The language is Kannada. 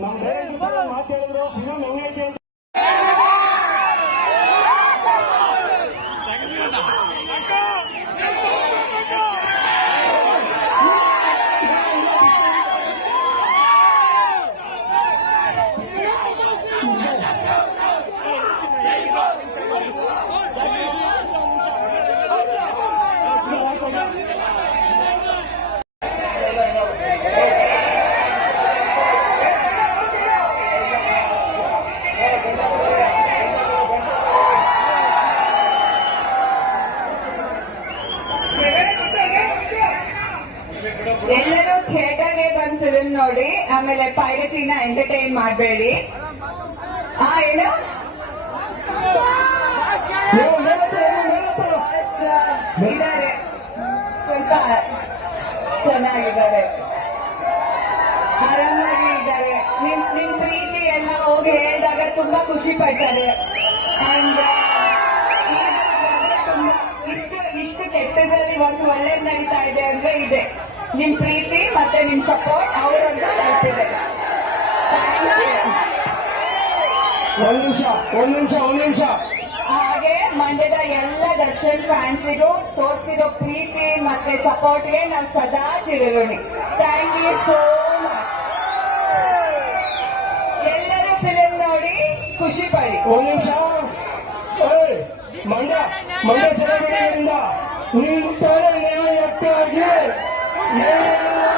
ನಮ್ಮ ಮಾತಾಡಿದ್ರು ಹಣ ನಂಗೈತೆ ಆಮೇಲೆ ಪೈರಸಿನ ಎಂಟರ್ಟೈನ್ ಮಾಡಬೇಡಿ. ಆ ಏನು. ಇದ್ದಾರೆ. ಸ್ವಲ್ಪ ಚೆನ್ನಾಗಿದ್ದಾರೆ. ಆರಾಮಾಗಿ ಇದ್ದಾರೆ. ನಿಮ್ ನಿಮ್ ಪ್ರೀತಿ ಎಲ್ಲ ಹೋಗಿ ಹೇಳಿದಾಗ ತುಂಬಾ ಖುಷಿ ಪಡ್ತಾರೆ. ತುಂಬಾ ಇಷ್ಟು ಇಷ್ಟು ಕೆಟ್ಟದಲ್ಲಿ ಒಂದು ಒಳ್ಳೆ ನಡೀತಾ ಇದೆ ಅಂದ್ರೆ ಇದೆ. ನಿಮ್ ಪ್ರೀತಿ ಮತ್ತೆ ನಿಮ್ ಸಪೋರ್ಟ್ ಅವರಂತ ತಲುಪಿದೆ ಒಂದ್ ನಿಮಿಷ ಒಂದ್ ನಿಮಿಷ ಒಂದ್ ನಿಮಿಷ. ಹಾಗೆ ಮಂಡ್ಯದ ಎಲ್ಲ ದರ್ಶನ್ ಫ್ಯಾನ್ಸಿಗೂ ತೋರಿಸ್ತಿರೋ ಪ್ರೀತಿ ಮತ್ತೆ ಸಪೋರ್ಟ್ಗೆ ನಾವು ಸದಾ ಚಿಡಿರೋಣಿ ಥ್ಯಾಂಕ್ ಯು ಸೋ ಮಚ್ ಎಲ್ಲರೂ ಫಿಲಿಂ ನೋಡಿ ಖುಷಿ ಪಡಿ. ಒಂದ್ ನಿಮಿಷ. ಮಂಡ ಮಂಡ್ಯ ಮಂಡ್ಯ ಸೆಲೆಬ್ರಿಟಿಗಳಿಂದ ನಿಂತರ ನ್ಯಾಯಕ್ಕಾಗಿ ನ್ಯಾಯಕ್ಕಾಗಿ